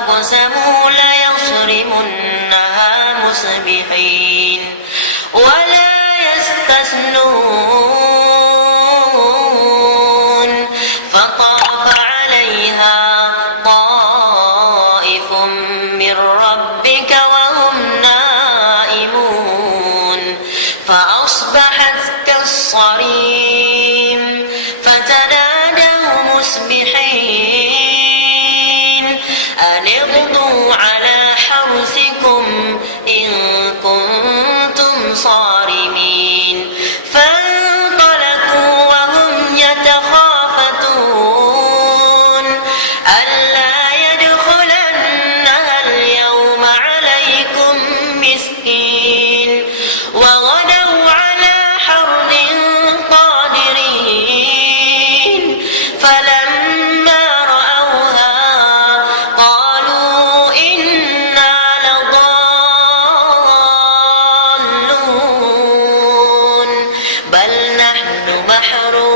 أقسموا ليصرمنها مصبحين ولا يستثنون فطاف عليها طائف من ربك وهم نائمون فأصبحت كالصريم فتنادوا مصبحين أن اغدوا على حرثكم إن كنتم صارمين فانطلقوا وهم يتخافتون ألا يدخلنها اليوم عليكم مسكين وغدوا على حرد قادرين فلما رأوها قالوا إنا لضالون بل نحن محرومون